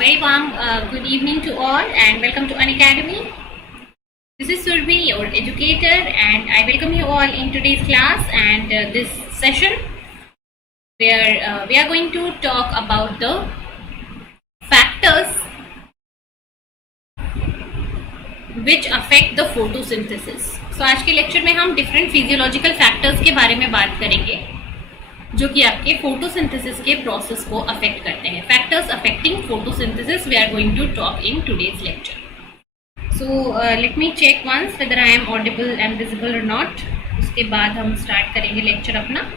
very warm good evening to all and welcome to Unacademy. This is Surbi, your educator, and I welcome you all in today's class and this session where we are going to talk about the factors which affect the photosynthesis. So आज के lecture में हम different physiological factors के बारे में बात करेंगे जो कि आपके फोटोसिंथेसिस के प्रोसेस को अफेक्ट करते हैं. Factors affecting photosynthesis we are going to talk in today's lecture. So let me check once whether I am audible and visible और नॉट. उसके बाद हम स्टार्ट करेंगे लेक्चर अपना.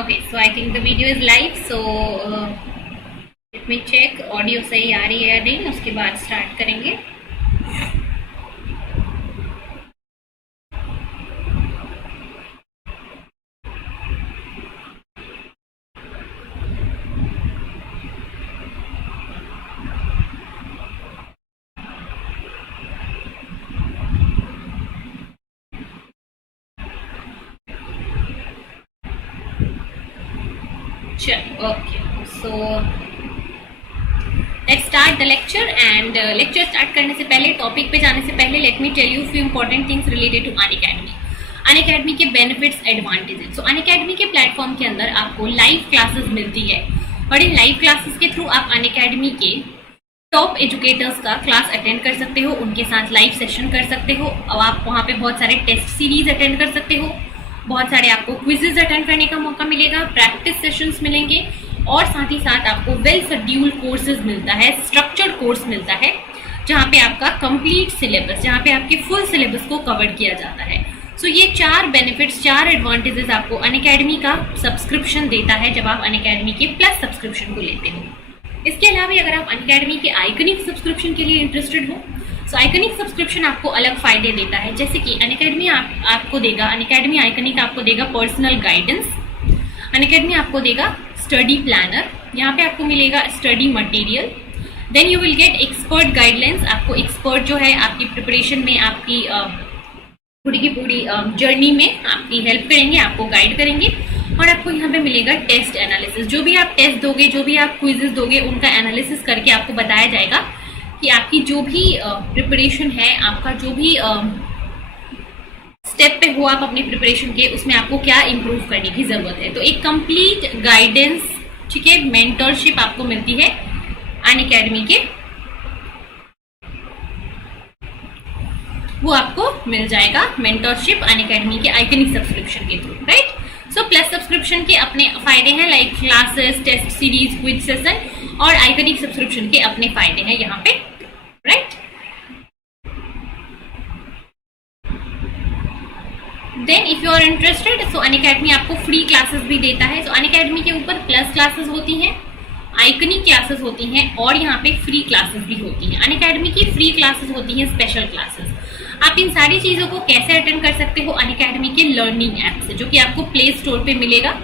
Okay, so I think the video is live, so let me check audio सही आ रही है या नहीं. उसके बाद स्टार्ट करेंगे. Okay, so let's start the lecture. And lecture start करने से पहले, टॉपिक पे जाने से पहले, let me tell you few important things related to Unacademy. Unacademy के बेनिफिट्स, एडवांटेजेस. सो अनअकैडमी के प्लेटफॉर्म के अंदर आपको लाइव क्लासेस मिलती है और इन लाइव क्लासेस के थ्रू आप अनअकैडमी के टॉप एजुकेटर्स का क्लास अटेंड कर सकते हो, उनके साथ लाइव सेशन कर सकते हो. अब आप वहाँ पे बहुत सारे टेस्ट सीरीज अटेंड कर सकते हो, बहुत सारे आपको क्विजेज अटेंड करने का मौका मिलेगा, प्रैक्टिस सेशंस मिलेंगे और साथ ही साथ आपको वेल शेड्यूल्ड कोर्सेज मिलता है, स्ट्रक्चर्ड कोर्स मिलता है जहाँ पे आपका कंप्लीट सिलेबस, जहाँ पे आपके फुल सिलेबस को कवर किया जाता है. सो ये 4 बेनिफिट्स, 4 एडवांटेजेस आपको अनअकैडमी का सब्सक्रिप्शन देता है जब आप अनअकैडमी के प्लस सब्सक्रिप्शन को लेते हो. इसके अलावा अगर आप अनअकैडमी के आइकनिक सब्सक्रिप्शन के लिए इंटरेस्टेड हो, सो आइकनिक सब्सक्रिप्शन आपको अलग फायदे देता है. जैसे कि अनअकैडमी आपको देगा, अनअकैडमी आइकनिक आपको देगा पर्सनल गाइडेंस, अनअकैडमी आपको देगा स्टडी प्लानर, यहाँ पे आपको मिलेगा study material. Then you will get expert guidelines. आपको एक्सपर्ट जो है आपकी प्रिपरेशन में, आपकी पूरी की पूरी जर्नी में आपकी हेल्प करेंगे, आपको गाइड करेंगे. और आपको यहाँ पे मिलेगा टेस्ट एनालिसिस. जो भी आप टेस्ट दोगे, जो भी आप क्विजेस दोगे, उनका एनालिसिस करके आपको बताया जाएगा कि आपकी जो भी प्रिपरेशन है, आपका जो भी स्टेप पे हो आप अपनी प्रिपरेशन के, उसमें आपको क्या इंप्रूव करने की जरूरत है. तो एक कंप्लीट गाइडेंस, ठीक है, मेंटरशिप आपको मिलती है अनअकैडमी के, वो आपको मिल जाएगा मेंटरशिप अनअकैडमी के आइकनिक सब्सक्रिप्शन के through, right. So plus subscription के अपने फायदे हैं, like classes, test series, quiz session, और आइकनिक सब्सक्रिप्शन के अपने फायदे हैं यहाँ पे, right. Then if you are interested, so Unacademy आपको फ्री क्लासेस भी देता है. सो अनअकैडमी के ऊपर प्लस क्लासेस होती हैं, आइकनिक क्लासेस होती हैं और यहाँ पे फ्री क्लासेस भी होती हैं. अनअकैडमी की फ्री क्लासेस होती हैं स्पेशल क्लासेस. आप इन सारी चीज़ों को कैसे अटेंड कर सकते हो? अनअकैडमी के लर्निंग ऐप से, जो कि आपको प्ले स्टोर पे मिलेगा.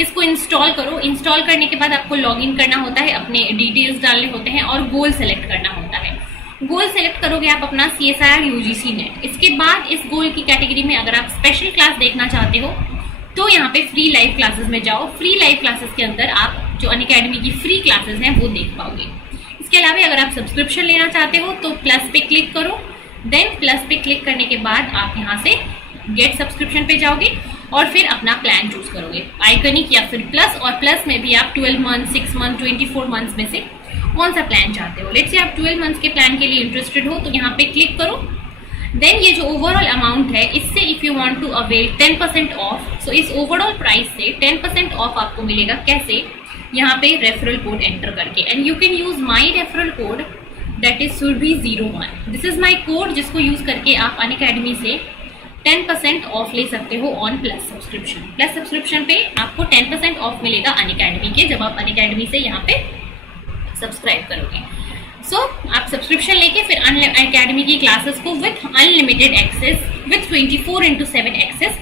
इसको इंस्टॉल करो. इंस्टॉल करने के बाद आपको लॉगिन करना होता है, अपने डिटेल्स डालने होते हैं और गोल सेलेक्ट करना होता है. गोल सेलेक्ट करोगे आप अपना CSIR UGC नेट. इसके बाद इस गोल की कैटेगरी में अगर आप स्पेशल क्लास देखना चाहते हो तो यहाँ पे फ्री लाइव क्लासेस में जाओ. फ्री लाइव क्लासेस के अंदर आप जो अनअकैडमी की फ्री क्लासेस हैं वो देख पाओगे. इसके अलावा अगर आप सब्सक्रिप्शन लेना चाहते हो तो प्लस पे क्लिक करो. देन प्लस पे क्लिक करने के बाद आप यहाँ से गेट सब्सक्रिप्शन पे जाओगे और फिर अपना प्लान चूज करोगे, आइकनिक या फिर प्लस. और प्लस में भी आप 12 मंथ, 6 मंथ, 24 मंथ्स में से कौन सा प्लान चाहते हो. लेट्स से आप 12 मंथ्स के प्लान के लिए इंटरेस्टेड हो तो यहाँ पे क्लिक करो. देन ये जो ओवरऑल अमाउंट है, इससे if you want to avail 10% off, so इस ओवरऑल प्राइस से 10% ऑफ आपको मिलेगा. कैसे? यहाँ पे रेफरल कोड एंटर करके. And you can use my referral code that is Surbi01। This is my code जिसको यूज करके आप अनअकैडमी से 10% ऑफ ले सकते हो on plus subscription. Plus subscription पे आपको 10% ऑफ मिलेगा अनअकैडमी के, जब आप अनअकैडमी से यहाँ पे सब्सक्राइब करोगे। सो आप सब्सक्रिप्शन लेके फिर अनअकैडमी की क्लासेस को with unlimited access with 24/7 access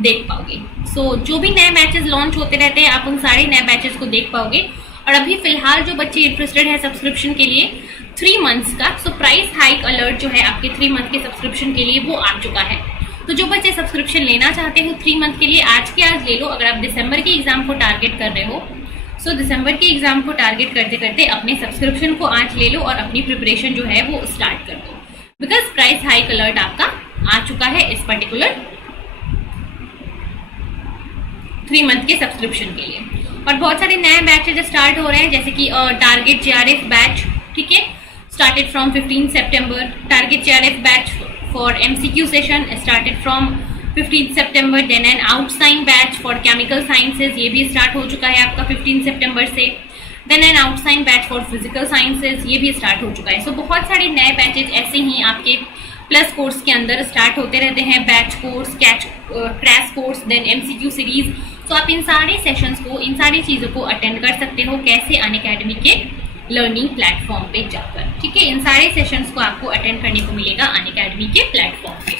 देख पाओगे। सो जो भी नए मैचेस लॉन्च होते रहते हैं आप उन सारे नए बैचेस को देख पाओगे। और अभी फिलहाल जो बच्चे इंटरेस्टेड है सब्सक्रिप्शन के लिए 3 मंथ्स का, सो प्राइस हाइक अलर्ट जो है आपके 3 मंथ के सब्सक्रिप्शन के लिए वो आ चुका है। तो जो बच्चे सब्सक्रिप्शन लेना चाहते हो 3 मंथ के लिए, आज के आज ले लो। अगर आप दिसंबर के एग्जाम को टारगेट कर रहे हो, सो दिसंबर के एग्जाम को टारगेट करते करते अपने सब्सक्रिप्शन को आज ले लो और अपनी प्रिपरेशन जो है वो स्टार्ट कर दो, बिकॉज प्राइस हाइक अलर्ट आपका आ चुका है इस पर्टिकुलर 3 मंथ के सब्सक्रिप्शन के लिए। और बहुत सारे नए बैचेज स्टार्ट हो रहे हैं, जैसे कि टारगेट JRF बैच, ठीक है, स्टार्टेड फ्रॉम 15 सितंबर। Target JRF batch for MCQ session started from 15 सितंबर। Then an outshine batch for chemical sciences, ये भी स्टार्ट हो चुका है आपका 15 सितंबर से। Then an outshine batch for physical sciences, ये भी स्टार्ट हो चुका है। सो बहुत सारे नए बैचेज ऐसे ही आपके प्लस कोर्स के अंदर स्टार्ट होते रहते हैं, batch course, crash course, then MCQ series. तो आप इन सारे सेशंस को, इन सारी चीज़ों को अटेंड कर सकते हो कैसे, अनअकैडमी के लर्निंग प्लेटफॉर्म पे जाकर, ठीक है। इन सारे सेशंस को आपको अटेंड करने को मिलेगा अनअकैडमी के प्लेटफॉर्म पे।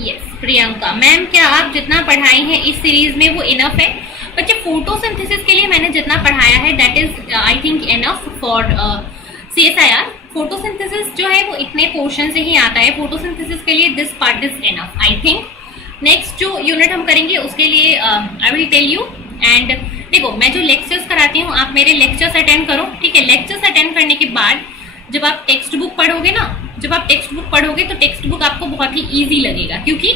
यस प्रियंका मैम, क्या आप जितना पढ़ाई है इस सीरीज में वो इनफ है? बच्चे फोटोसिंथेसिस के लिए मैंने जितना पढ़ाया है that is I think enough for CSIR। Photosynthesis जो है वो इतने पोर्शन से ही आता है, फोटोसिंथेसिस के लिए this part is enough I think. Next जो यूनिट हम करेंगे उसके लिए I will tell you. And देखो, मैं जो लेक्चर्स कराती हूँ आप मेरे लेक्चर्स अटेंड करो, ठीक है। लेक्चर्स अटेंड करने के बाद जब आप टेक्स्ट बुक पढ़ोगे ना, जब आप टेक्स्ट बुक पढ़ोगे तो टेक्स्ट बुक आपको बहुत ही ईजी लगेगा, क्योंकि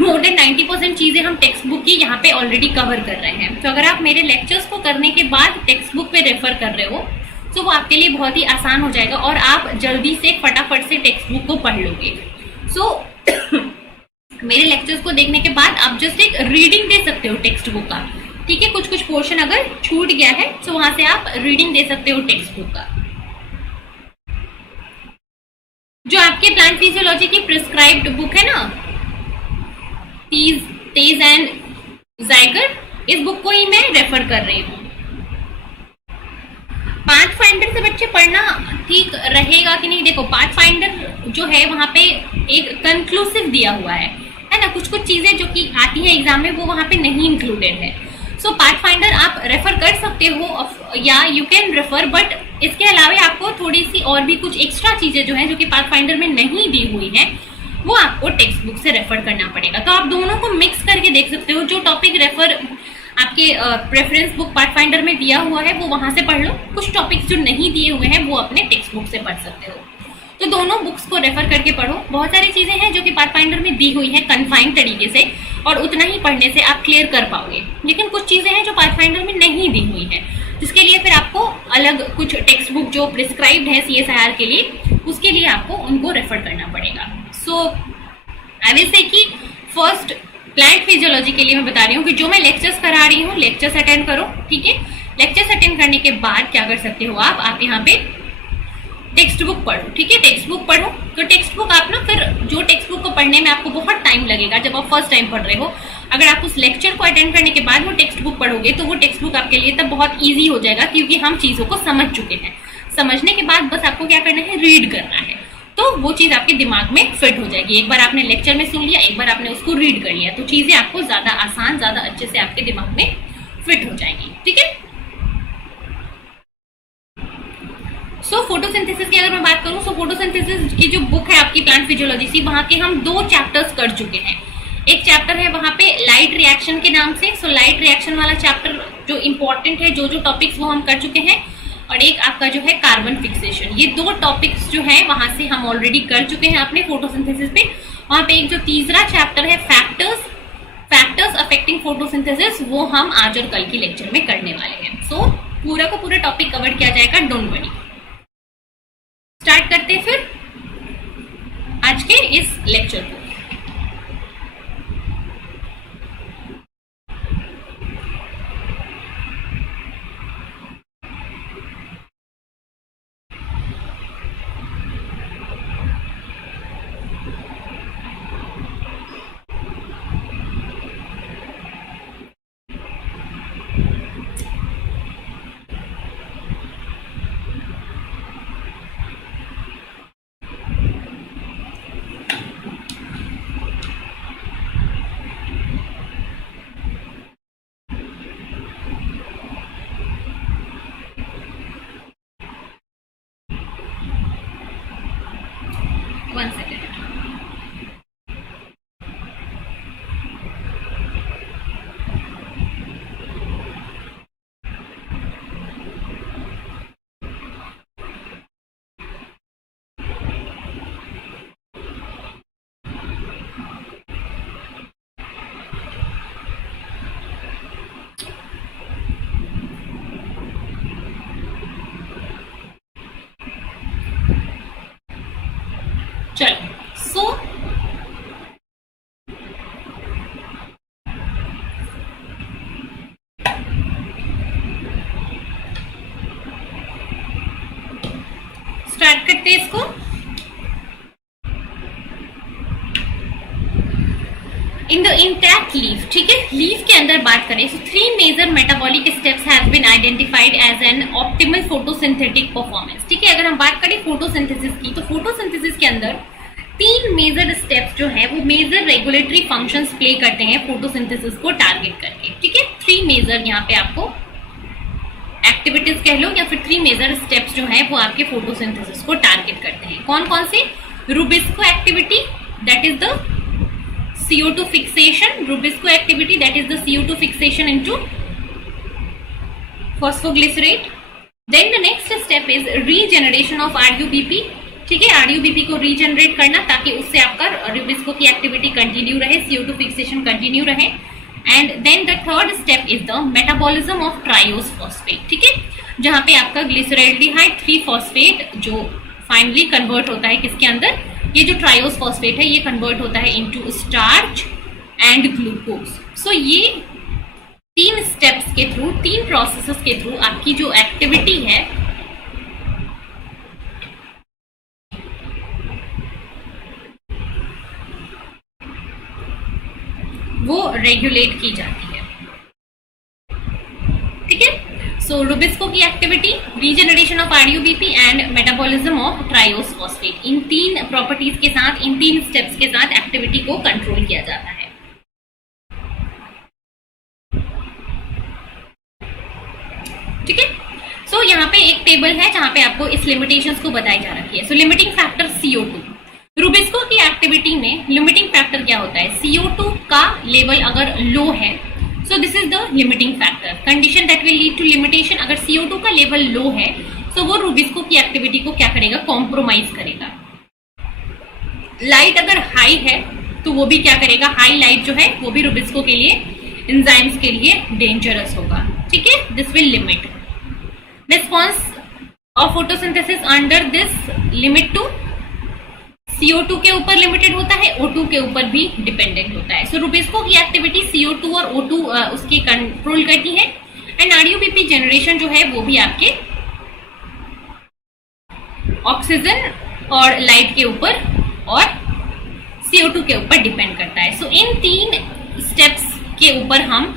मोर देन 90% चीजें हम टेक्स्ट बुक की यहाँ पे ऑलरेडी कवर कर रहे हैं। तो अगर आप मेरे लेक्चर्स को करने के बाद टेक्स्ट बुक पे रेफर कर रहे हो तो वो आपके लिए बहुत ही आसान हो जाएगा और आप जल्दी से फटाफट से टेक्स्ट बुक को पढ़ लोगे। सो मेरे लेक्चर्स को देखने के बाद आप जस्ट एक रीडिंग दे सकते हो टेक्स्ट बुक का, ठीक है। कुछ पोर्शन अगर छूट गया है तो वहां से आप रीडिंग दे सकते हो टेक्स्ट बुक का। जो आपके प्लांट फिजियोलॉजी की प्रिस्क्राइब्ड बुक है ना, तेज एंड जाइगर, इस बुक को ही मैं रेफर कर रही हूँ। पाथ फाइंडर से बच्चे पढ़ना ठीक रहेगा कि नहीं? देखो, पाथ फाइंडर जो है वहां पे एक कंक्लूसिव दिया हुआ है ना। कुछ चीजें जो कि आती है एग्जाम में वो वहां पे नहीं इंक्लूडेड है। सो पाथ फाइंडर आप रेफर कर सकते हो या यू कैन रेफर, बट इसके अलावा आपको थोड़ी सी और भी कुछ एक्स्ट्रा चीजें जो है जो कि पाथ फाइंडर में नहीं दी हुई है वो आपको टेक्स्ट बुक से रेफर करना पड़ेगा। तो आप दोनों को मिक्स करके देख सकते हो। जो टॉपिक रेफर आपके प्रेफरेंस बुक पाथ फाइंडर में दिया हुआ है वो वहां से पढ़ लो, कुछ टॉपिक्स जो नहीं दिए हुए हैं वो अपने टेक्स्ट बुक से पढ़ सकते हो। तो दोनों बुक्स को रेफर करके पढ़ो। बहुत सारी चीजें हैं जो कि पाथ फाइंडर में दी हुई है कन्फाइंड तरीके से, और उतना ही पढ़ने से आप क्लियर कर पाओगे। लेकिन कुछ चीजें हैं जो पाथ फाइंडर में नहीं दी हुई है, जिसके लिए फिर आपको अलग कुछ टेक्स्ट बुक जो प्रिस्क्राइब्ड है CSIR के लिए, उसके लिए आपको उनको रेफर करना पड़ेगा। सो आई विल से कि फर्स्ट प्लांट फिजियोलॉजी के लिए मैं बता रही हूँ कि जो मैं लेक्चर्स करा रही हूँ, लेक्चर्स अटेंड करो, ठीक है। लेक्चर्स अटेंड करने के बाद क्या कर सकते हो आप यहाँ पे टेक्स्ट बुक पढ़ो, ठीक है। टेक्स्ट बुक पढ़ो तो टेक्स्ट बुक आप ना, फिर जो टेक्स्ट बुक को पढ़ने में आपको बहुत टाइम लगेगा जब आप फर्स्ट टाइम पढ़ रहे हो, अगर आप उस लेक्चर को अटेंड करने के बाद वो टेक्स्ट बुक पढ़ोगे तो वो टेक्स्ट बुक आपके लिए तब बहुत ईजी हो जाएगा, क्योंकि हम चीजों को समझ चुके हैं। समझने के बाद बस आपको क्या करना है, रीड करना है, तो वो चीज आपके दिमाग में फिट हो जाएगी। एक बार आपने लेक्चर में सुन लिया, एक बार आपने उसको रीड कर लिया, तो चीजें आपको ज्यादा आसान, ज्यादा अच्छे से आपके दिमाग में फिट हो जाएगी, ठीक है। सो फोटोसिंथेसिस की अगर मैं बात करूं, सो फोटोसिंथेसिस की जो बुक है आपकी प्लांट फिजियोलॉजी सी, वहां के हम 2 चैप्टर्स कर चुके हैं। एक चैप्टर है वहां पे लाइट रिएक्शन के नाम से, सो लाइट रिएक्शन वाला चैप्टर जो इंपॉर्टेंट है, जो टॉपिक्स वो हम कर चुके हैं। और एक आपका जो है कार्बन फिक्सेशन, ये 2 टॉपिक्स जो है वहां से हम ऑलरेडी कर चुके हैं अपने फोटोसिंथेसिस पे। वहां पे एक जो तीसरा चैप्टर है फैक्टर्स अफेक्टिंग फोटोसिंथेसिस, वो हम आज और कल की लेक्चर में करने वाले हैं। सो पूरा का पूरा टॉपिक कवर किया जाएगा, डोंट वरी। स्टार्ट करते हैं फिर आज के इस लेक्चर को। 1 सेकेंड। चलो, सो स्टार्ट करते हैं इसको। इन द इंटैक्ट लीफ, ठीक है, लीफ के अंदर बात करें तो 3 major metabolic steps have been identified as an optimal photosynthetic performance. ठीक है, अगर हम बात करें फोटोसिंथेसिस की, तो फोटोसिंथेसिस के अंदर 3 मेजर स्टेप्स जो है वो मेजर रेगुलेटरी फंक्शंस प्ले करते हैं फोटोसिंथेसिस को टारगेट करके। ठीक है, 3 मेजर यहाँ पे आपको एक्टिविटीज कह लो या फिर 3 मेजर स्टेप्स जो है वो आपके फोटोसिंथेसिस को टारगेट करते हैं। कौन कौन से? Rubisco activity, that is the CO2 fixation, Rubisco activity, that is the CO2 fixation into phosphoglycerate. Then the next step is regeneration of RUBP. ठीक है, RUBP को रीजनरेट करना ताकि उससे आपका Rubisco की एक्टिविटी कंटिन्यू रहे, CO2 फिक्सेशन कंटिन्यू रहे। And then the third step is the metabolism of triose phosphate. ठीक है, जहां पे आपका ग्लिसरैल्डिहाइड 3 फॉस्फेट जो फाइनली कन्वर्ट होता है किसके अंदर? ये जो ट्रायोस फॉस्फेट है ये कन्वर्ट होता है इनटू स्टार्च एंड ग्लूकोज। सो ये 3 स्टेप्स के थ्रू, 3 प्रोसेसेस के थ्रू आपकी जो एक्टिविटी है वो रेगुलेट की जाती है। ठीक है, सो रुबिस्को की activity, regeneration of RUBP and metabolism of triose phosphate, in 3 properties के साथ, इन 3 स्टेप्स के साथ एक्टिविटी को कंट्रोल किया जाता है। ठीक है, सो यहाँ पे एक टेबल है जहां पे आपको इस लिमिटेशंस को बताई जा रखी है। So limiting factor CO2, rubisco की एक्टिविटी में लिमिटिंग फैक्टर क्या होता है? CO2 का लेवल अगर लो है, so this is the limiting factor, condition that will lead to limitation. अगर CO2 का लेवल लो है तो वो रुबिस्को की एक्टिविटी को क्या करेगा? कॉम्प्रोमाइज करेगा। लाइट अगर हाई है तो वो भी क्या करेगा? हाई लाइट जो है वो भी रुबिस्को के लिए, एंजाइम्स के लिए डेंजरस होगा। ठीक है, this will limit response of photosynthesis under this limit to CO2 के ऊपर लिमिटेड होता है, O2 के ऊपर भी डिपेंडेंट होता है। सो रुबिस्को की एक्टिविटी CO2 और O2 उसकी कंट्रोल करती है। एंड RUBP जनरेशन जो है वो भी आपके ऑक्सीजन और लाइट के ऊपर और CO2 के ऊपर डिपेंड करता है। सो इन 3 स्टेप्स के ऊपर हम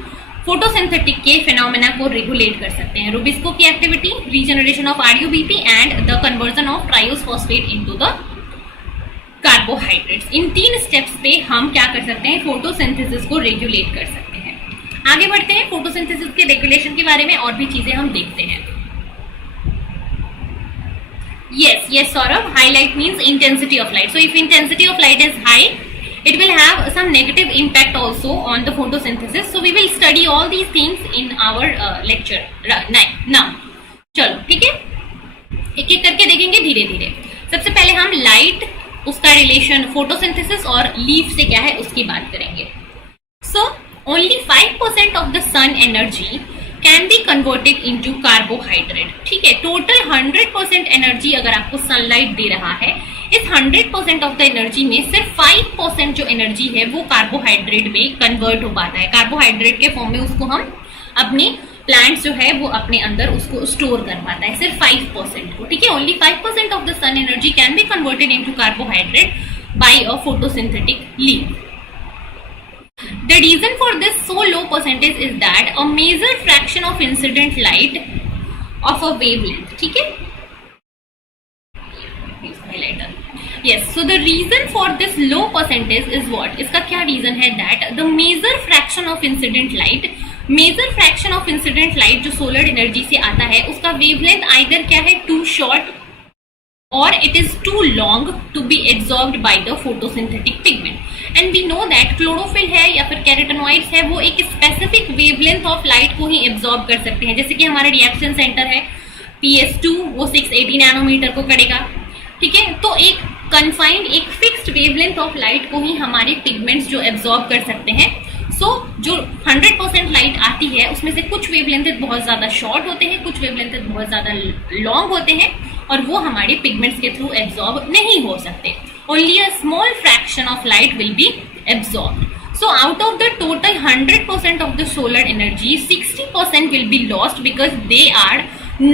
फोटोसिंथेटिक के फिनोमेना को रेगुलेट कर सकते हैं। रुबिस्को की activity, regeneration of RUBP and the conversion of triose phosphate into the carbohydrates. In 3 steps पे हम क्या कर सकते हैं? फोटोसिंथेसिस को रेगुलेट कर सकते हैं। आगे बढ़ते हैं, फोटोसिंथेसिस के रेगुलेशन के बारे में और भी चीजें हम देखते हैं। yes Saurabh, highlight means intensity of light. So if intensity of light is high, it will have some negative impact also on the photosynthesis. So we will study all these things in our lecture now. चलो ठीक है, एक एक करके देखेंगे धीरे धीरे। सबसे पहले हम लाइट, उसका रिलेशन फोटोसिंथेसिस और लीफ से क्या है उसकी बात करेंगे। So only 5% of the sun energy can be converted into carbohydrate. ठीक है, टोटल 100% एनर्जी अगर आपको सनलाइट दे रहा है, इस 100% ऑफ द एनर्जी में सिर्फ 5% जो एनर्जी है वो कार्बोहाइड्रेट में कन्वर्ट हो पाता है। कार्बोहाइड्रेट के फॉर्म में उसको हम अपने प्लांट्स जो है वो अपने अंदर उसको स्टोर कर पाता है, सिर्फ 5% को। ठीक है, only 5% of the sun energy can be converted into carbohydrate by a photosynthetic leaf. The reason for this so low percentage is that a major fraction of incident light of a wavelength, ठीक है, yes, so the reason for this low percentage is what? इसका क्या reason है? That the major fraction of incident light जो solar energy से आता है उसका वेवलेंथ आइदर क्या है? Too short or it is too long to be absorbed by the photosynthetic pigment. And we know that chlorophyll है या फिर कैरोटेनॉइड्स है, वो एक स्पेसिफिक वेवलेंथ ऑफ लाइट को ही एब्जॉर्ब कर सकते हैं. जैसे कि हमारा रिएक्शन सेंटर है PS2, वो 680 नैनोमीटर को करेगा. ठीक है, तो एक कन्फाइंड, एक फिक्स्ड वेवलेंथ ऑफ लाइट को ही हमारे पिगमेंट्स जो एब्जॉर्ब कर सकते हैं. सो जो 100% लाइट आती है उसमें से कुछ वेवलेंथ बहुत ज्यादा शॉर्ट होते हैं, कुछ वेवलेंथ बहुत ज्यादा लॉन्ग होते हैं, और वो हमारे पिगमेंट्स के थ्रू एब्जॉर्ब नहीं हो सकते. Only a small fraction of light will be absorb. So out of the total 100% of the solar energy, 60% will be lost because they are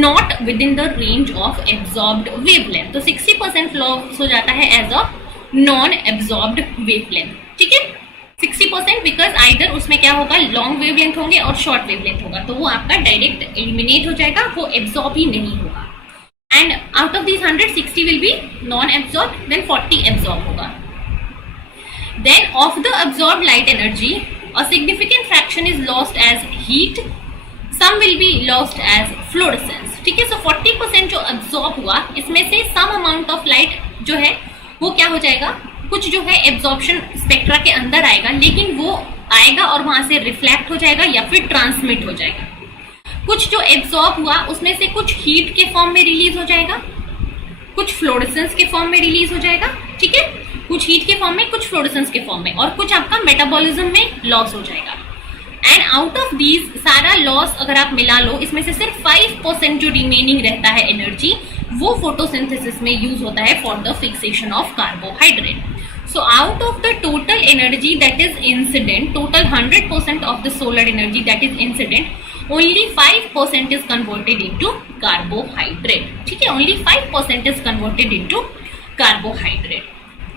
not within the range of absorbed wavelength. तो 60% loss हो जाता है as a non absorbed wavelength. ठीक है, 60% because either उसमें क्या होगा, long wavelength होंगे और शॉर्ट वेवलेंथ होगा, तो वो आपका डायरेक्ट एलिमिनेट हो जाएगा, वो एब्जॉर्ब ही नहीं होगा. And out of this 100, 60 will be non absorb, then 40 absorb होगा. Then of the absorbed light energy, a significant fraction is lost as heat, some will be lost as fluorescence. ठीक है, so 40% जो absorb हुआ, इसमें से some amount of light जो है वो क्या हो जाएगा, कुछ जो है एब्जॉर्प्शन स्पेक्ट्रा के अंदर आएगा, लेकिन वो आएगा और वहां से रिफ्लेक्ट हो जाएगा या फिर ट्रांसमिट हो जाएगा. कुछ जो एब्जॉर्ब हुआ उसमें से कुछ हीट के फॉर्म में रिलीज हो जाएगा, कुछ फ्लोरेसेंस के फॉर्म में रिलीज हो जाएगा. ठीक है, कुछ हीट के फॉर्म में, कुछ फ्लोरेसेंस के फॉर्म में, और कुछ आपका मेटाबॉलिज्म में लॉस हो जाएगा. एंड आउट ऑफ दीज सारा लॉस अगर आप मिला लो, इसमें से सिर्फ 5% जो रिमेनिंग रहता है एनर्जी, वो फोटोसिंथेसिस में यूज होता है for the fixation of carbohydrate. So out of the total energy that is incident, total 100% of the solar energy that is incident, only 5% is converted into carbohydrate. ठीक है, only 5% is converted into carbohydrate.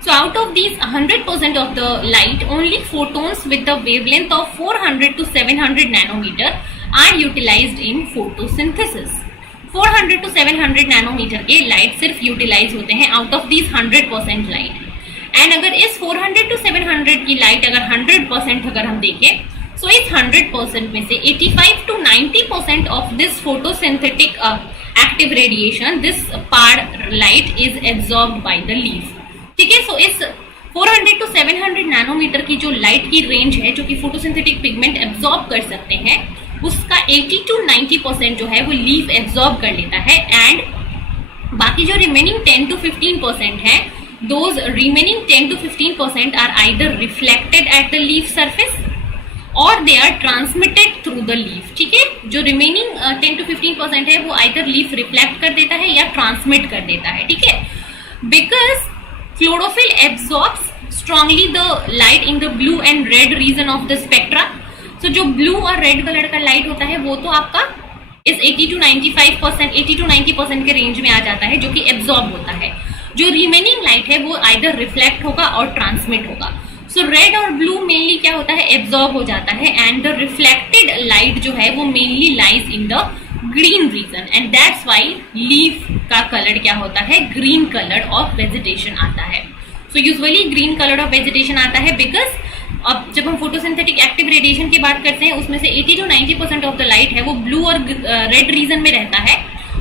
So out of these 100% of the light, only photons with the wavelength of 400 to 700 nanometer are utilized in photosynthesis. 400 to 700 nanometer के light सिर्फ utilise होते हैं out of these 100% light. And अगर इस 400 to 700 की light अगर 100% अगर हम देखें, सो इस 100% में से 85 to 90% of this photosynthetic active radiation, this PAR light is absorbed by the leaf. ठीक है, सो इस 400 to 700 नैनोमीटर की जो लाइट की रेंज है जो कि फोटोसिंथेटिक पिगमेंट एब्जॉर्ब कर सकते हैं, उसका 80 to 90% जो है वो लीफ एब्जॉर्ब कर लेता है. एंड बाकी जो रिमेनिंग 10 to 15% है, those remaining 10 to 15% are either reflected at the leaf surface और they are transmitted through the leaf. ठीक है, जो रिमेनिंग 10 to 15% है वो आइदर लीफ रिफ्लेक्ट कर देता है या ट्रांसमिट कर देता है. ठीक है, because chlorophyll absorbs strongly the light in the blue and red region of the spectra. So जो blue और red कलर का लाइट होता है वो तो आपका इस 80 to 95%, 80 to 90% के रेंज में आ जाता है, जो कि एब्जॉर्ब होता है. जो रिमेनिंग लाइट है वो आइदर रिफ्लेक्ट होगा और ट्रांसमिट होगा. सो रेड और ब्लू मेनली क्या होता है, एब्जॉर्ब हो जाता है, एंड द रिफ्लेक्टेड लाइट जो है वो mainly lies in the green region, and that's why leaf का कलर क्या होता है, ग्रीन कलर ऑफ वेजिटेशन आता है. So usually green colour of vegetation आता है बिकॉज अब जब हम फोटोसिंथेटिक एक्टिव रेडिएशन की बात करते हैं, उसमें से 80 to 90% ऑफ द लाइट है वो ब्लू और रेड रीजन में रहता है,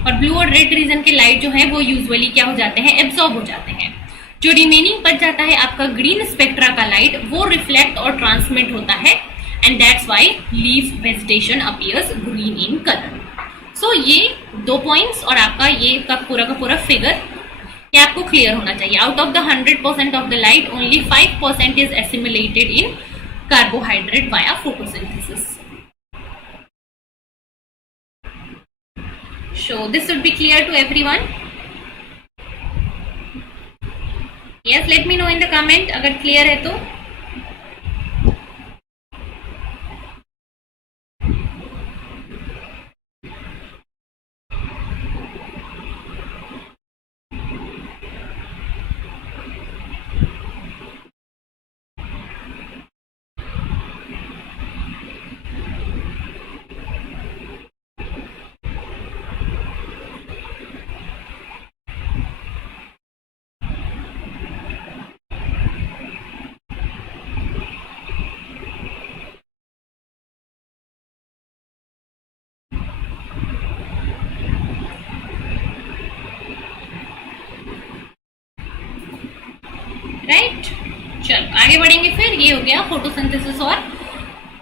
और ब्लू और रेड रीजन के लाइट जो है वो यूजुअली क्या हो जाते हैं, एब्जॉर्ब हो जाते हैं. जो रिमेनिंग बच जाता है आपका ग्रीन स्पेक्ट्रा का लाइट, वो रिफ्लेक्ट और ट्रांसमिट होता है, and that's why leaf vegetation appears green in colour. So ये 2 पॉइंट्स और आपका ये का पूरा फिगर ये आपको क्लियर होना चाहिए. Out of the 100% of the light, only 5% is assimilated in carbohydrate via photosynthesis. So this should be clear to everyone. Yes, let me know in the comment अगर clear है तो. राइट। चलो आगे बढ़ेंगे फिर। ये हो गया फोटोसिंथेसिस और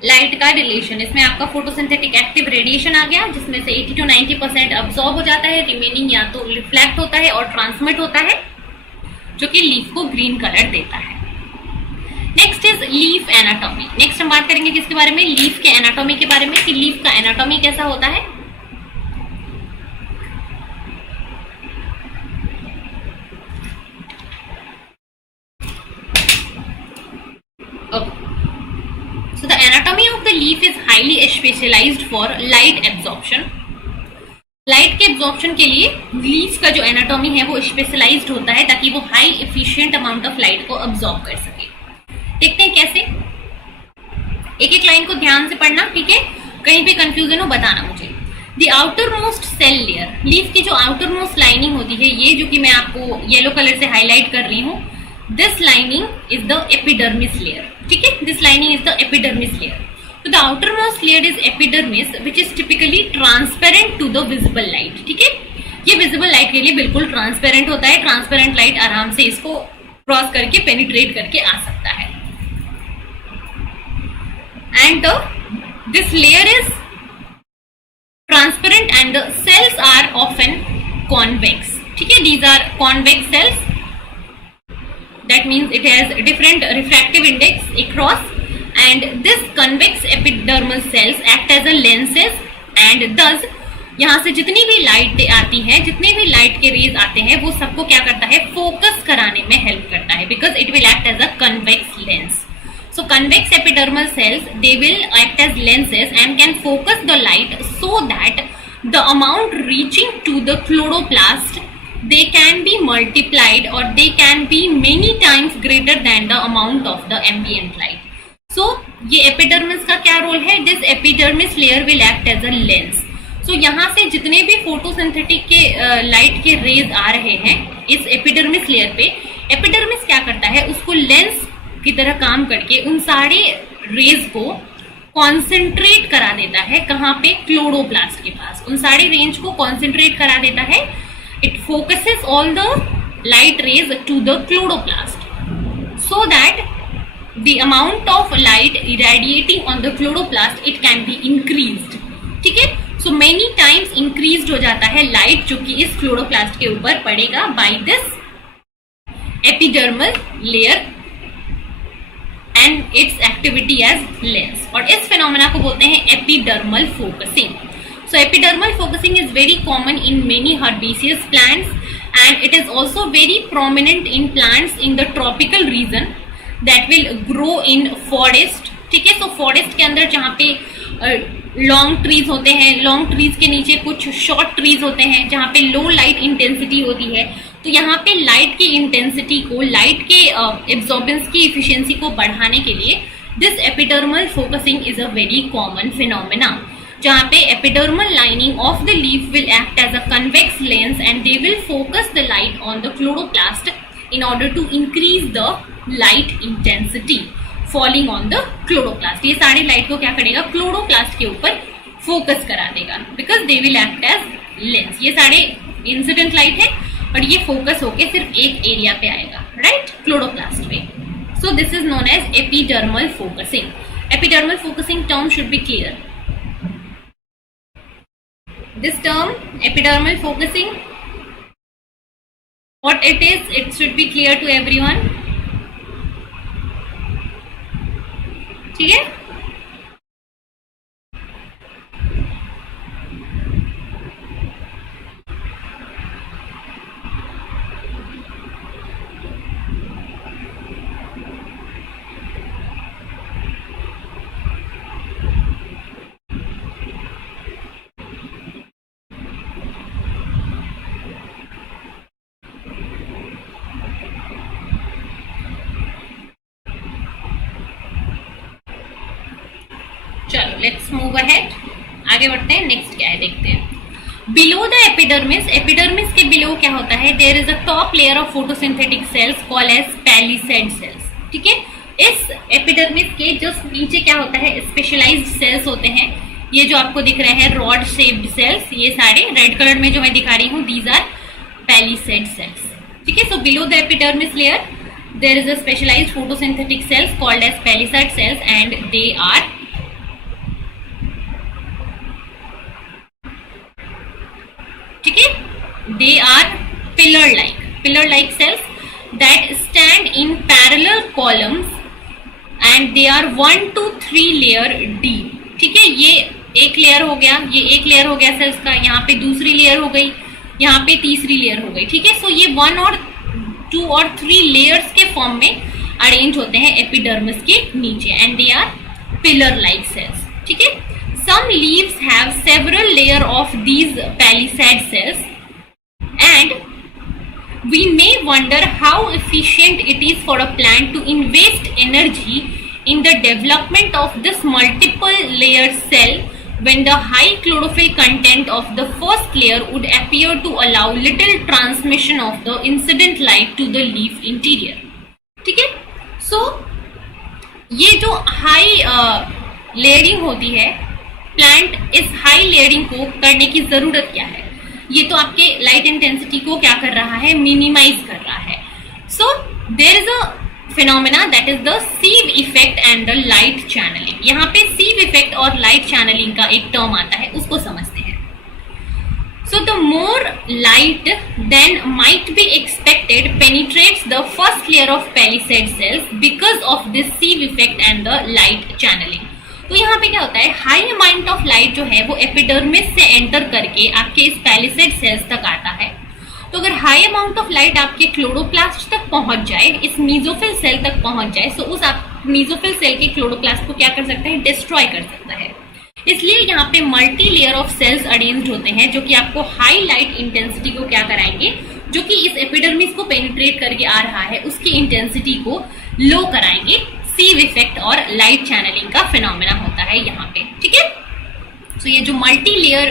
लाइट का रिलेशन। इसमें आपका फोटोसिंथेटिक एक्टिव रेडिएशन आ गया, जिसमें से 80 to 90% अब्सॉर्ब हो जाता है, रिमेनिंग या तो रिफ्लेक्ट होता है और ट्रांसमिट होता है, जो कि लीफ को ग्रीन कलर देता है। Next is leaf anatomy. Next हम बात करेंगे किसके बारे में? लीफ के एनाटॉमी के बारे में, कि लीफ का एनाटॉमी कैसा होता है। So the anatomy of the leaf is highly specialized for light absorption. Light के एब्जॉर्प्शन के लिए लीफ का जो एनाटॉमी है वो स्पेशलाइज्ड होता है, ताकि वो high efficient amount of light को अब्सॉर्ब कर सके। देखते हैं कैसे। एक एक लाइन को ध्यान से पढ़ना, ठीक है? कहीं पे कंफ्यूजन हो बताना मुझे। The outer most cell layer, leaf की जो आउटर मोस्ट लाइनिंग होती है, ये जो कि मैं आपको येलो कलर से हाईलाइट कर रही हूँ, this lining is the epidermis layer, ठीक है? This lining is the epidermis layer. So the outermost layer is epidermis, which is typically transparent to the visible light, ठीक है? ये visible light के लिए बिल्कुल ट्रांसपेरेंट होता है। ट्रांसपेरेंट लाइट आराम से इसको क्रॉस करके पेनिट्रेट करके आ सकता है। And this layer is transparent and the cells are often convex, ठीक है? These are convex cells. That means it has different refractive index across. And this convex epidermal cells act as a lenses and thus यहाँ से जितनी भी light आती है, जितने भी लाइट के रेज आते हैं, वो सबको क्या करता है? फोकस कराने में हेल्प करता है, because it will act as a convex lens. So convex epidermal cells, they will act as lenses and can focus the light so that the amount reaching to the chloroplast, they can be multiplied or they can be many times greater than the amount of the ambient light. So ये epidermis का क्या role है? This epidermis layer will act as a lens. So यहाँ से जितने भी photosynthetic के light के रेज आ रहे हैं इस एपिडर्मिस लेयर पे, एपिडर्मिस क्या करता है? उसको लेंस की तरह काम करके उन सारे रेज को कॉन्सेंट्रेट करा देता है। कहाँ पे? क्लोरोप्लास्ट के पास। उन सारे रेंज को कॉन्सेंट्रेट करा देता है। It focuses all the light rays to the chloroplast so that the amount of light irradiating on the chloroplast, it can be increased, ठीक है? so many times increased हो जाता है लाइट जो कि इस क्लोरोप्लास्ट के ऊपर पड़ेगा by this epidermal layer and its activity as lens. और इस phenomena को बोलते हैं epidermal focusing. so epidermal focusing is very common in many herbaceous plants and it is also very prominent in plants in the tropical region that will grow in forest, ठीक है? so forest के अंदर जहाँ पे long trees होते हैं, long trees के नीचे कुछ शॉर्ट ट्रीज होते हैं जहाँ पे लो लाइट इंटेंसिटी होती है, तो यहाँ पे लाइट की इंटेंसिटी को, लाइट के एब्जॉर्बेंस की इफिशियंसी को बढ़ाने के लिए this epidermal focusing is a very common phenomena, जहाँ पे epidermal lining of the leaf will act as a convex lens and they will focus the light on the chloroplast in order to increase the light intensity falling on the chloroplast. ये सारी light को क्या करेगा? Chloroplast के ऊपर focus करा देगा, because they will act as lens. ये सारे इंसिडेंट लाइट है और ये फोकस होके सिर्फ एक एरिया पे आएगा, राइट? क्लोरोप्लास्ट पे. So this is known as epidermal focusing. Epidermal focusing term should be clear. This term epidermal focusing, what it is, it should be clear to everyone, ठीक है? चलो लेट्स मूव अहेड, आगे बढ़ते हैं. Next क्या है देखते हैं. बिलो द एपिडर्मिस, एपिडर्मिस के बिलो क्या होता है? There is a top layer of photosynthetic cells called as palisade cells. ठीक है, इस एपिडर्मिस के जस्ट नीचे क्या होता है? स्पेशलाइज्ड सेल्स होते हैं. ये जो आपको दिख रहे हैं रॉड शेप्ड सेल्स, ये सारे रेड कलर में जो मैं दिखा रही हूँ, दीज आर पैलिसेड सेल्स. ठीक है, so below the epidermis layer there is a specialized photosynthetic cells called as palisade cells, and they are ठीक है, they are pillar like cells that stand in parallel columns and they are 1 to 3 layer deep. ठीक है, ये एक layer हो गया, ये एक लेयर हो गया सेल्स का, यहाँ पे दूसरी लेयर हो गई, यहाँ पे तीसरी लेयर हो गई. ठीक है, सो ये 1 और 2 और 3 लेयर्स के फॉर्म में अरेंज होते हैं एपिडर्मिस के नीचे, and they are pillar like cells. ठीक है, some leaves have several layer of these palisade cells and we may wonder how efficient it is for a plant to invest energy in the development of this multiple layer cell when the high chlorophyll content of the first layer would appear to allow little transmission of the incident light to the leaf interior. ठीक है, so ये जो high layering होती है, plant इस high layering को करने की जरूरत क्या है? ये तो आपके लाइट इंटेंसिटी को क्या कर रहा है, मिनिमाइज कर रहा है. So there is a phenomena that is the sieve effect and the light channelling. यहाँ पे सीव इफेक्ट और लाइट चैनलिंग का एक टर्म आता है, उसको समझते हैं. So the more light than might be expected penetrates the first layer of palisade cells because of this sieve effect and the light channelling. तो यहाँ पे क्या होता है, हाई अमाउंट ऑफ लाइट जो है वो एपिडर्मिस से एंटर करके आपके इस पैलिसैड सेल्स तक आता है. तो अगर हाई अमाउंट ऑफ लाइट आपके क्लोरोप्लास्ट तक पहुंच जाए, इस मीजोफिल सेल तक पहुंच जाए, तो उस आप मीजोफिल सेल के क्लोरोप्लास्ट को क्या कर सकते हैं, डिस्ट्रॉय कर सकता है. इसलिए यहाँ पे multi layer of cells arranged होते हैं जो कि आपको हाई लाइट इंटेंसिटी को क्या कराएंगे, जो कि इस एपिडर्मिस को पेनिट्रेट करके आ रहा है उसकी इंटेंसिटी को लो कराएंगे. सीव इफेक्ट और लाइट चैनलिंग का फिनोमेना होता है यहाँ पे. ठीक है, सो ये जो multi layer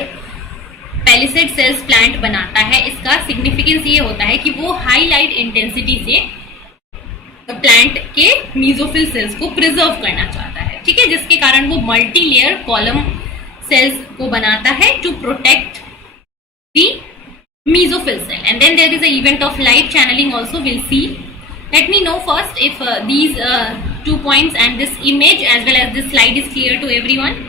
palisade sales plant बनाता है, इसका सिग्निफिकेंस ये होता है कि वो हाई लाइट इंटेंसिटी से प्लांट के मीजोफिल सेल्स को प्रिजर्व करना चाहता है. ठीक है, जिसके कारण वो मल्टी लेयर कॉलम सेल्स को बनाता है to protect the mesophyll cell. And then there is a event of light channelling also. Will see. Let me know first if these 2 points and this image as well as this slide is clear to everyone.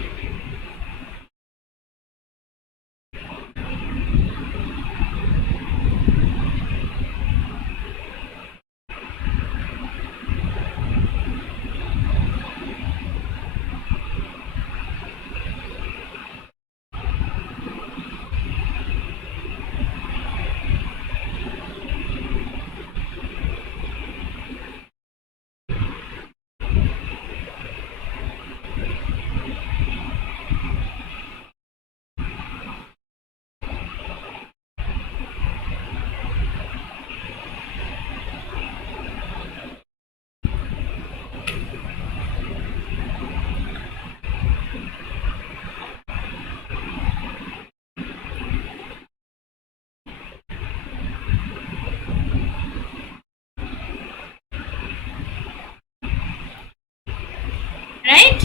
Right?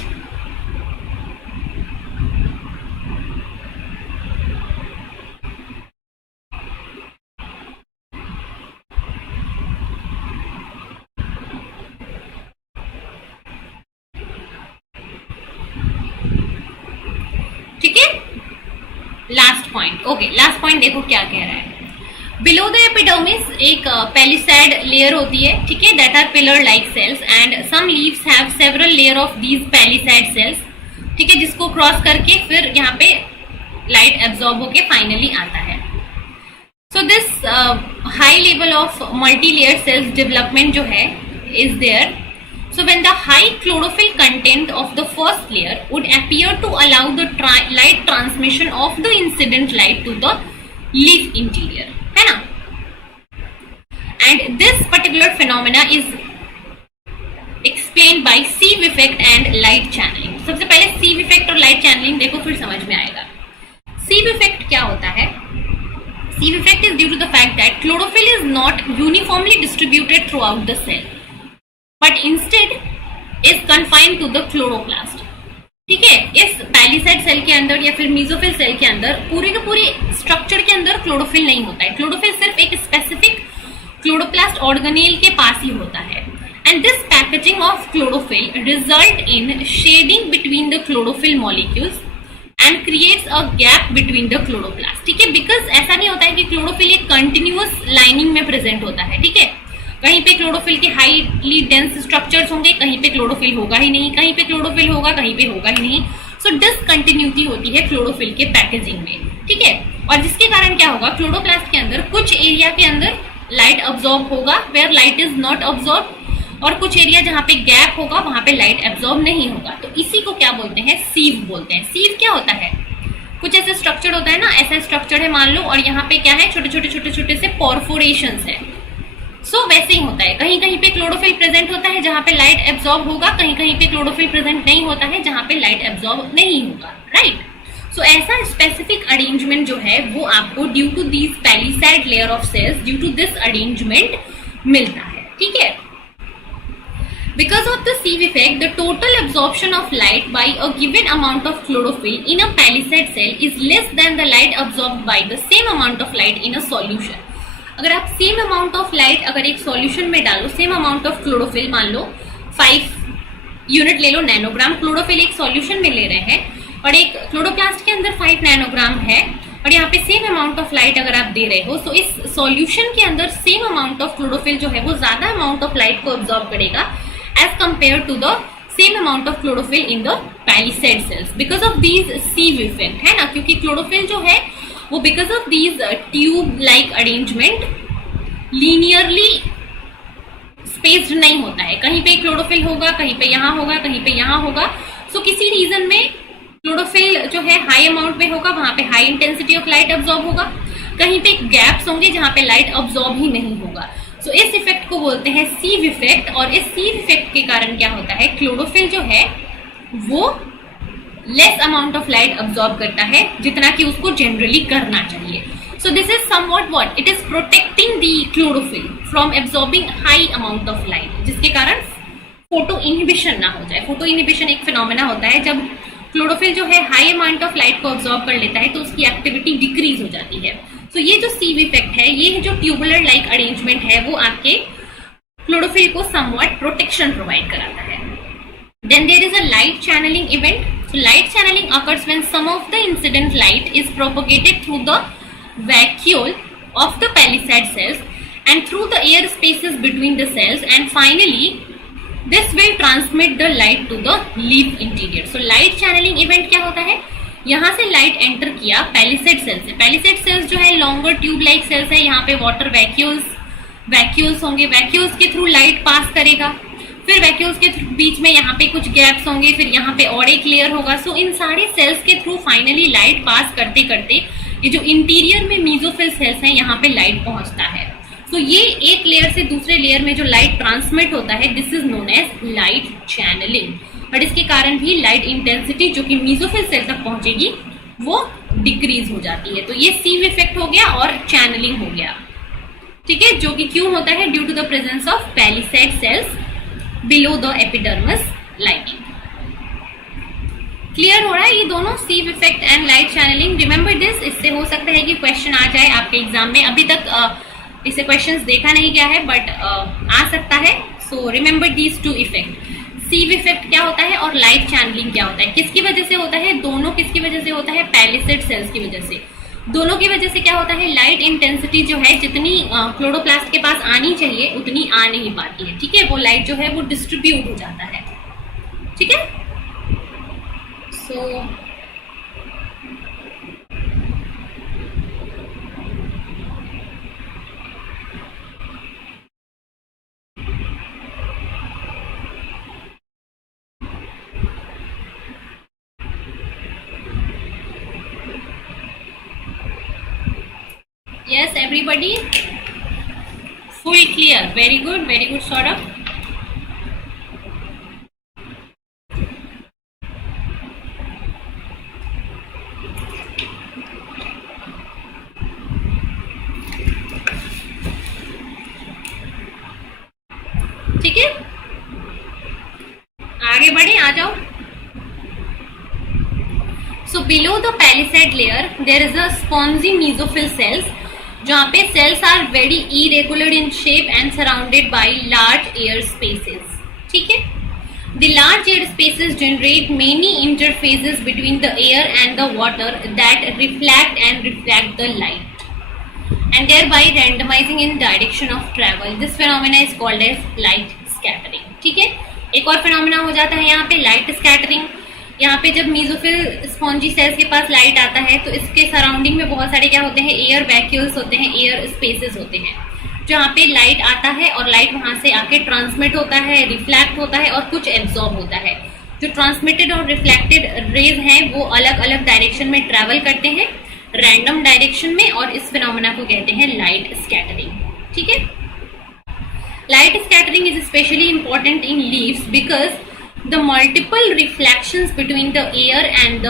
ठीक है, last point. Okay, last point देखो क्या कह रहा है. Below the epidermis एक palisade layer होती है. ठीक है, that are pillar like cells and some leaves have several layer of these palisade cells. ठीक है, जिसको क्रॉस करके फिर यहाँ पे लाइट एब्जॉर्ब होके फाइनली आता है. So this high level of multi layer cells development जो है is there. So when the high chlorophyll content of the first layer would appear to allow the light transmission of the incident light to the leaf interior, है ना? And this particular phenomena is explained by sieve effect and light channeling. सबसे पहले sieve effect और light channeling देखो, फिर समझ में आएगा. Sieve effect क्या होता है? Sieve effect is due to the fact that chlorophyll is not uniformly distributed throughout the cell, but instead is confined to the chloroplast. ठीक है, इस पैलिसैड सेल के अंदर या फिर मीजोफिल सेल के अंदर पूरे के पूरे स्ट्रक्चर के अंदर क्लोरोफिल नहीं होता है. क्लोरोफिल सिर्फ एक स्पेसिफिक क्लोरोप्लास्ट ऑर्गेनेल के पास ही होता है. And this packaging of chlorophyll result in shading between the chlorophyll molecules and creates a gap between the chloroplast. ठीक है, बिकॉज ऐसा नहीं होता है कि क्लोरोफिल एक कंटिन्यूअस लाइनिंग में प्रेजेंट होता है. ठीक है, कहीं पे क्लोरोफिल के हाईली डेंस स्ट्रक्चर्स होंगे, कहीं पे क्लोरोफिल होगा ही नहीं, कहीं पे क्लोरोफिल होगा, कहीं पे होगा ही नहीं. सो डिसकंटिन्यूटी होती है क्लोरोफिल के पैकेजिंग में. ठीक है, और जिसके कारण क्या होगा, क्लोरोप्लास्ट के अंदर कुछ एरिया के अंदर लाइट अब्सॉर्ब होगा where light is not absorb, और कुछ एरिया जहां पे गैप होगा वहां पे लाइट एब्सॉर्ब नहीं होगा. तो इसी को क्या बोलते हैं, सीव बोलते हैं. सीव क्या होता है, कुछ ऐसे स्ट्रक्चर होता है ना, ऐसा स्ट्रक्चर है मान लो, और यहाँ पे क्या है, छोटे छोटे छोटे छोटे से परफोरेशंस है. सो वैसे ही होता है, कहीं कहीं पे क्लोरोफिल प्रेजेंट होता है जहां पे लाइट एब्सॉर्ब होगा, कहीं कहीं पे क्लोरोफिल प्रेजेंट नहीं होता है जहां पे लाइट एब्सॉर्ब नहीं होगा. राइट. सो ऐसा स्पेसिफिक अरेंजमेंट जो है वो आपको due to this palisade layer of cells, due to this arrangement मिलता है. ठीक है. Because of the sieve effect, the total absorption of light by a given amount of chlorophyll in a palisade cell is less than the light absorbed by the same amount of light in a solution. अगर आप same amount of light अगर एक solution में डालो, same amount of chlorophyll, मान लो 5 unit ले लो, nanogram chlorophyll एक solution में ले रहे हैं, और एक क्लोरोप्लास्ट के अंदर 5 नैनोग्राम है, और यहाँ पे सेम अमाउंट ऑफ लाइट अगर आप दे रहे हो, तो इस सॉल्यूशन के अंदर सेम अमाउंट ऑफ क्लोरोफिल जो है वो ज्यादा अमाउंट ऑफ लाइट को ऑब्जॉर्व करेगा as compared to the same amount of chlorophyll in the palisade cells because of these sieve effect, है ना, क्योंकि क्लोरोफिल जो है वो because of these tube like arrangement linearly spaced नहीं होता है. कहीं पे क्लोरोफिल होगा, कहीं पे यहाँ होगा, कहीं पे यहाँ होगा. सो किसी रीजन में क्लोरोफिल जो है हाई अमाउंट में होगा, वहां पे high intensity of light absorb होगा, कहीं पे गैप्स होंगे जहां पे लाइट अब्सॉर्ब ही नहीं होगा. सो इस इफेक्ट को बोलते हैं सीव इफेक्ट. और इस सीव इफेक्ट के कारण क्या होता है, क्लोरोफिल जो है वो less amount of light absorb करता है जितना कि उसको जनरली करना चाहिए. सो this is somewhat what it is protecting the chlorophyll from absorbing high amount of light, जिसके कारण फोटो इनहिबिशन ना हो जाए. फोटो इनहिबिशन एक फिनोमेना होता है, जब क्लोरोफिल जो है हाई अमाउंट ऑफ लाइट को ऑब्जॉर्व कर लेता है तो उसकी एक्टिविटी डिक्रीज हो जाती है. तो ये जो सीव इफेक्ट है, ये जो ट्यूबुलर लाइक अरेंजमेंट है, वो आपके क्लोरोफिल को समवट प्रोटेक्शन प्रोवाइड कराता है. Then there is a light channelling event. So light channeling occurs when some of the incident light is propagated through the vacuole of the palisade cells and through the air spaces between the cells, and finally this will transmit the light to the leaf interior. So light channeling event क्या होता है, यहाँ से light enter किया palisade cell से. Palisade sales जो है longer tube like sales है, यहाँ पे वाटर वैक्यूल्स होंगे, वैक्यूल्स के थ्रू लाइट पास करेगा, फिर वैक्यूल्स के बीच में यहाँ पे कुछ गैप्स होंगे, फिर यहाँ पे और एक लेयर होगा. सो इन सारे सेल्स के थ्रू फाइनली लाइट पास करते करते ये जो इंटीरियर में मीजोफिल सेल्स हैं यहाँ पे लाइट पहुंचता है. सो ये एक लेयर से दूसरे लेयर में जो लाइट ट्रांसमिट होता है, this is known as light channelling. और इसके कारण भी लाइट इंटेंसिटी जो कि मीजोफिल सेल तक पहुंचेगी वो डिक्रीज हो जाती है. तो ये सीव इफेक्ट हो गया और चैनलिंग हो गया. ठीक है, जो कि क्यों होता है, due to the presence of palisade cells below the epidermis lining. Clear हो रहा है ये दोनों, sieve effect and light channelling. Remember this, इससे हो सकता है कि क्वेश्चन आ जाए आपके एग्जाम में. अभी तक इसे क्वेश्चंस देखा नहीं गया है, बट आ सकता है. So remember these two effect. Sieve effect क्या होता है और लाइट चैनलिंग क्या होता है, किसकी वजह से होता है, दोनों किसकी वजह से होता है, पैलिसेड सेल्स की वजह से. दोनों की वजह से क्या होता है, लाइट इंटेंसिटी जो है जितनी क्लोरोप्लास्ट के पास आनी चाहिए उतनी आ नहीं पाती है. ठीक है, वो लाइट जो है वो डिस्ट्रीब्यूट हो जाता है. ठीक है. सो yes everybody, full clear, very good Saurabh. ठीक है, आगे बढ़े, आ जाओ. So below the palisade layer there is a spongy mesophyll cells, जहाँ पे cells are very irregular in shape and surrounded by large air spaces. ठीक है। The large air spaces generate many interfaces between the air and the water that reflect the light and thereby randomizing in direction of travel. This phenomena is called as light scattering. ठीक है। एक और phenomena हो जाता है यहाँ पे light scattering। यहाँ पे जब मीजोफिल स्पॉन्जी सेल्स के पास लाइट आता है तो इसके सराउंडिंग में बहुत सारे क्या होते हैं, एयर वैक्यूल्स होते हैं, एयर स्पेसेस होते हैं, जहाँ पे लाइट आता है और लाइट वहां से आके ट्रांसमिट होता है, रिफ्लेक्ट होता है और कुछ एब्जॉर्ब होता है। जो ट्रांसमिटेड और रिफ्लेक्टेड रेज हैं वो अलग अलग डायरेक्शन में ट्रेवल करते हैं, रैंडम डायरेक्शन में, और इस फिनोमेना को कहते हैं लाइट स्कैटरिंग। ठीक है। Light scattering is specially important in leaves because the multiple reflections between the air and the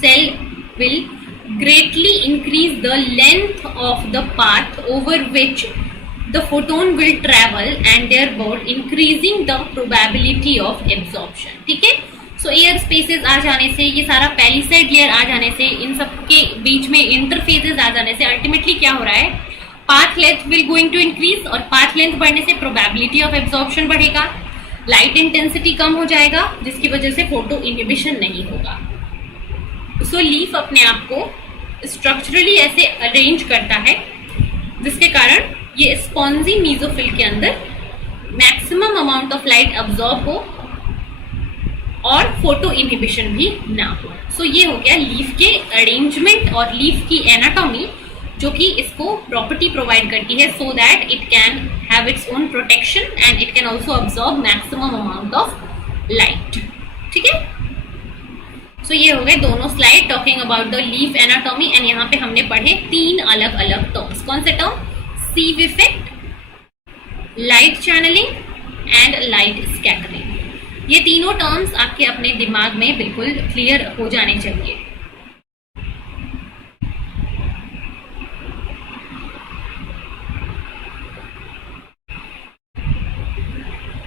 cell will greatly increase the length of the path over which the photon will travel and thereby increasing the probability of absorption. ठीक है। सो air spaces आ जाने से, ये सारा palisade layer आ जाने से, इन सब के बीच में इंटरफेसेस आ जाने से अल्टीमेटली क्या हो रहा है, path length will going to increase, और पाथ लेंथ बढ़ने से प्रोबेबिलिटी ऑफ एब्जॉर्प्शन बढ़ेगा, लाइट इंटेंसिटी कम हो जाएगा, जिसकी वजह से फोटो इनहिबिशन नहीं होगा। सो लीफ अपने आप को स्ट्रक्चरली ऐसे अरेंज करता है जिसके कारण ये स्पॉन्जी मीजोफिल के अंदर maximum amount of light absorb हो और फोटो इनहिबिशन भी ना हो। सो ये हो गया लीफ के अरेंजमेंट और लीफ की एनाटॉमी, जो कि इसको प्रॉपर्टी प्रोवाइड करती है so that it can have its own protection and it can also absorb maximum amount of light. ठीक है। सो ये हो गए दोनों slide talking about the leaf anatomy, and यहाँ पे हमने पढ़े 3 अलग अलग टर्म्स। कौन से term? Sieve effect, light channelling and light scattering. ये तीनों टर्म्स आपके अपने दिमाग में बिल्कुल क्लियर हो जाने चाहिए।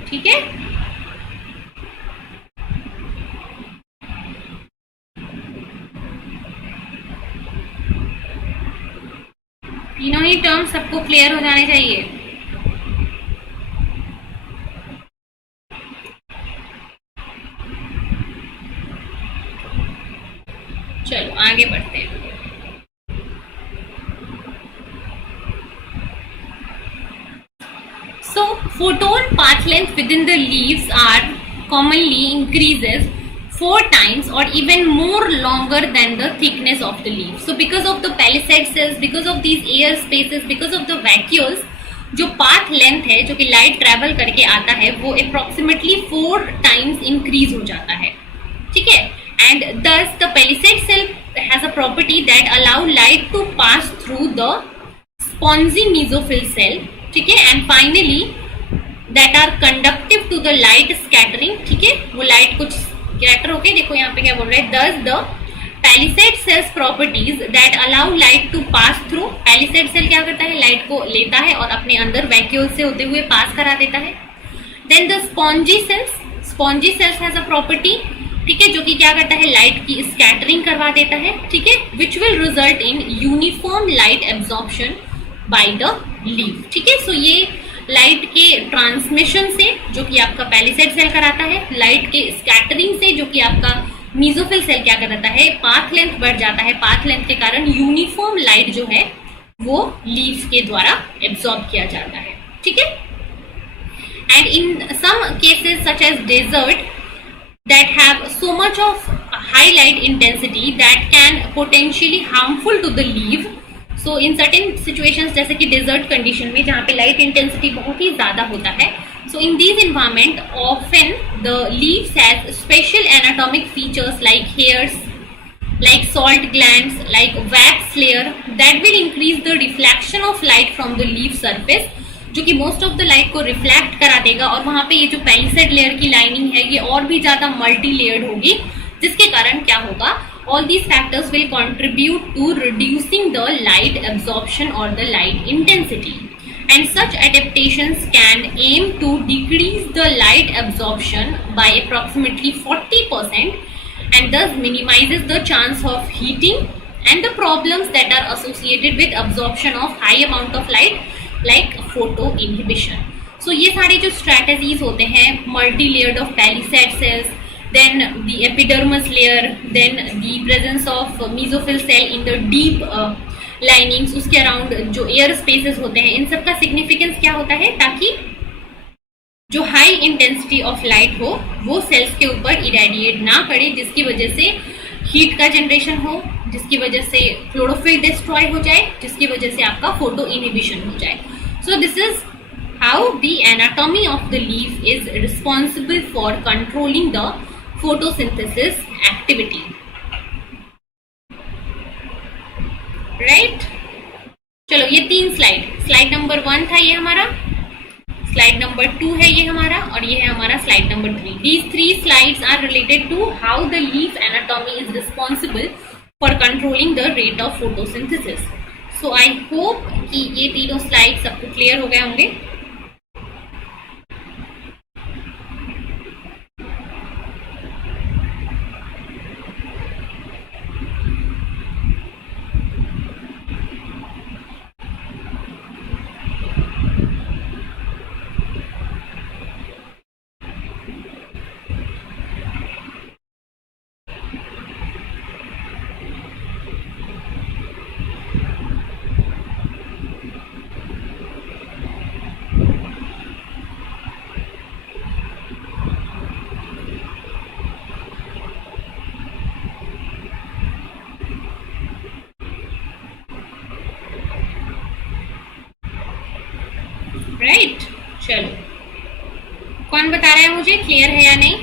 ठीक है। तीनों ही टर्म सबको क्लियर हो जाने चाहिए। चलो आगे बढ़ते हैं। So photon path length within the leaves are commonly increases 4 times or even more longer than the thickness of the leaf. So because of the palisade cells, because of these air spaces, because of the vacuoles, जो path length है जो कि light travel करके आता है वो approximately 4 times increase हो जाता है। ठीक है। And thus the palisade cell has a property that allow light to pass through the spongy mesophyll cell. ठीक है। And finally that are conductive to the light scattering. ठीक है। वो light कुछ स्कैटर होके, देखो यहाँ पे क्या बोल रहा है, thus the palisade cells properties that allow light to pass through. palisade cell क्या करता है, लाइट को लेता है और अपने अंदर वैक्यूल से होते हुए पास करा देता है। Then the spongy cells has a property, ठीक है, जो कि क्या करता है, लाइट की स्कैटरिंग करवा देता है। ठीक है। which will result in uniform light absorption by the leaf. ठीक है। सो ये लाइट के ट्रांसमिशन से जो कि आपका पैलिसेड सेल कराता है, लाइट के स्कैटरिंग से जो कि आपका मीजोफिल सेल क्या कराता है, पाथ लेंथ बढ़ जाता है। पाथ लेंथ के कारण यूनिफॉर्म लाइट जो है वो लीफ के द्वारा एब्सॉर्ब किया जाता है। ठीक है। And in some cases such as desert that have so much of high light intensity that can potentially harmful to the leaf. So in certain situations जैसे कि desert condition में जहाँ पे light intensity बहुत ही ज़्यादा होता है, so in these environment often the leaves has special anatomic features like hairs, like salt glands, like wax layer that will increase the reflection of light from the leaf surface, जो कि most of the light को reflect करा देगा, और वहां पे ये जो पैलिसेड लेयर की लाइनिंग है ये और भी ज्यादा मल्टी लेयर्ड होगी, जिसके कारण क्या होगा, all these factors will contribute to reducing the light absorption और the light intensity, and such adaptations can aim to decrease the light absorption by approximately 40% and thus minimizes the chance of heating and the problems that are associated with absorption of high amount of light like photo inhibition. So ये सारे जो strategies होते हैं, multi layered of palisade cells, then the epidermis layer, then the presence of mesophyll cell in the deep linings, उसके around जो air spaces होते हैं, इन सब का सिग्निफिकेंस क्या होता है, ताकि जो हाई इंटेंसिटी ऑफ लाइट हो वो सेल्स के ऊपर इरेडिएट ना करे, जिसकी वजह से हीट का जनरेशन हो, जिसकी वजह से क्लोरोफिल डिस्ट्रॉय हो जाए, जिसकी वजह से आपका फोटो इनहिबिशन हो जाए. सो this is how the anatomy of the leaf is responsible for controlling the photosynthesis activity. Right? चलो ये 3 स्लाइड नंबर 1 था ये हमारा, स्लाइड नंबर 2 है ये हमारा, और ये है हमारा slide number 3. These 3 slides are related to how the leaf anatomy is responsible for controlling the rate of photosynthesis. So I hope कि ये तीनों स्लाइड सबको क्लियर हो गए होंगे. राइट चलो, कौन बता रहा है मुझे क्लियर है या नहीं?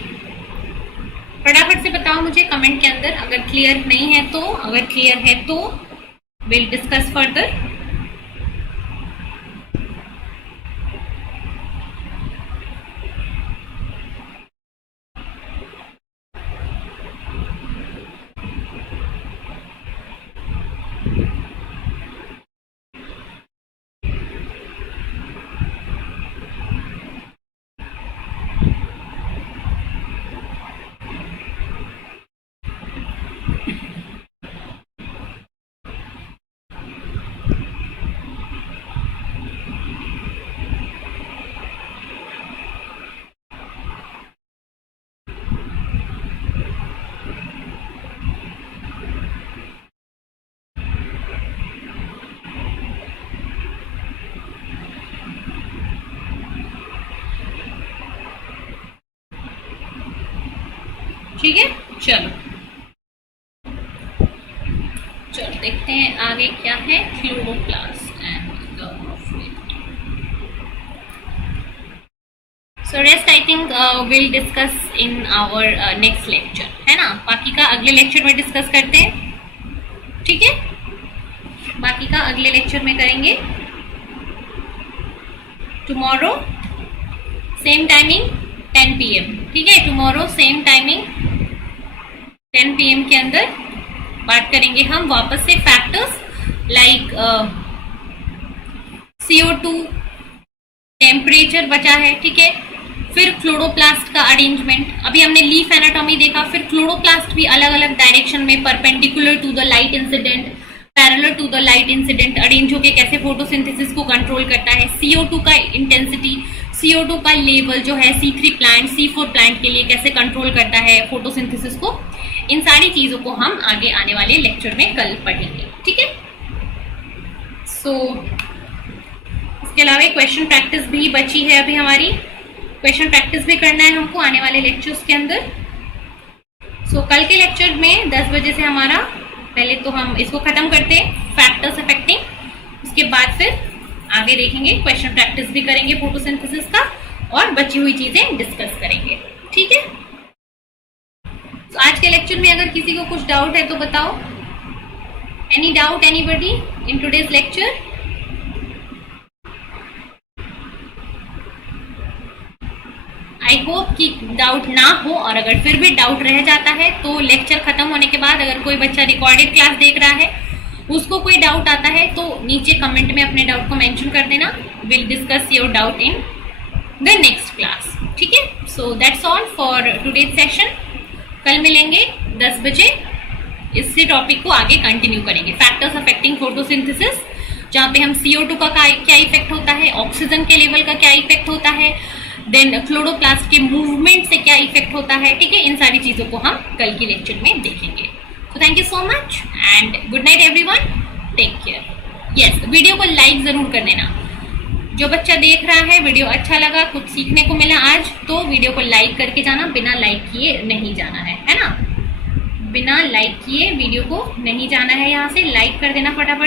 फटाफट से बताओ मुझे कमेंट के अंदर, अगर क्लियर नहीं है तो, अगर क्लियर है तो विल डिस्कस फर्दर. ठीक है, चलो देखते हैं आगे क्या है. Chloroplast and so rest I think will discuss in our next lecture, है ना. बाकी का अगले लेक्चर में डिस्कस करते हैं, ठीक है. बाकी का अगले लेक्चर में करेंगे. टुमारो सेम टाइमिंग 10 PM, ठीक है. टुमारो सेम टाइमिंग 10 PM के अंदर बात करेंगे हम वापस से फैक्टर्स लाइक CO2, टेम्परेचर बचा है, ठीक है. फिर क्लोरोप्लास्ट का अरेंजमेंट, अभी हमने लीफ एनाटॉमी देखा. फिर क्लोरोप्लास्ट भी अलग अलग डायरेक्शन में perpendicular to the light incident, parallel to the light incident arrange होके कैसे फोटोसिंथेसिस को कंट्रोल करता है. CO2 का इंटेंसिटी, CO2 का लेवल जो है C3 प्लांट, C4 प्लांट के लिए कैसे कंट्रोल करता है फोटोसिंथेसिस को. इन सारी चीजों को हम आगे आने वाले लेक्चर में कल पढ़ेंगे, ठीक है. सो इसके अलावा क्वेश्चन प्रैक्टिस भी बची है अभी हमारी. क्वेश्चन प्रैक्टिस भी करना है हमको आने वाले लेक्चर्स के अंदर. सो कल के लेक्चर में 10 बजे से हमारा, पहले तो हम इसको खत्म करते हैं फैक्टर्स अफेक्टिंग, उसके बाद फिर आगे देखेंगे, क्वेश्चन प्रैक्टिस भी करेंगे फोटोसिंथेसिस का और बची हुई चीजें डिस्कस करेंगे, ठीक है. तो आज के लेक्चर में अगर किसी को कुछ डाउट है तो बताओ. Any doubt anybody in today's lecture? I hope कि डाउट ना हो, और अगर फिर भी डाउट रह जाता है तो लेक्चर खत्म होने के बाद अगर कोई बच्चा रिकॉर्डेड क्लास देख रहा है, उसको कोई डाउट आता है तो नीचे कमेंट में अपने डाउट को मेंशन कर देना. Will discuss your doubt in the next class, ठीक है. So that's all for today's session. कल मिलेंगे 10 बजे, इससे टॉपिक को आगे कंटिन्यू करेंगे, फैक्टर्स अफेक्टिंग फोटोसिंथेसिस. जहाँ पे हम CO2 का क्या इफेक्ट होता है, ऑक्सीजन के लेवल का क्या इफेक्ट होता है, देन क्लोरोप्लास्ट के मूवमेंट से क्या इफेक्ट होता है। ठीक है, इन सारी चीजों को हम कल की लेक्चर में देखेंगे। तो thank you so much and good night everyone, take care. Yes, video को लाइक जरूर कर देना। जो बच्चा देख रहा है वीडियो अच्छा लगा, कुछ सीखने को मिला आज, तो वीडियो को लाइक करके जाना, बिना लाइक किए नहीं जाना है ना, बिना लाइक किए वीडियो को नहीं जाना है। यहाँ से लाइक कर देना फटाफट।